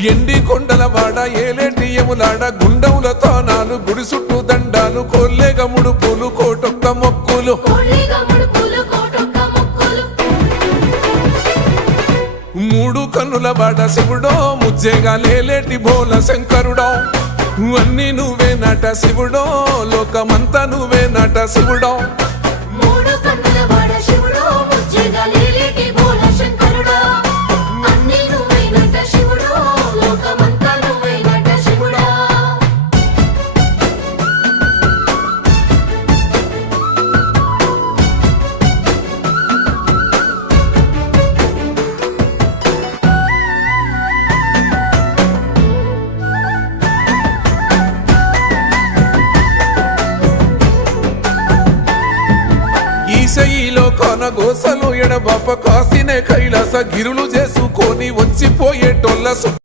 ఎండి కొండల వాడ ఏలేటి యములాడ గుండముల తానాలు గుడి చుట్టూ దండాలు కొల్లేగ ముడుపులు కోటొక్క మొక్కులు మూడు కన్నుల వాడ శివుడో ముజ్జేగా లేలేటి బోల శంకరుడో అన్ని నువ్వే నట శివుడో లోకమంతా నువ్వే నట శివుడో ఈశయిలో కొనగోసలు ఎడబాప కాసినే కైలాస గిరులు చేసుకొని వచ్చిపోయేటోళ్ళ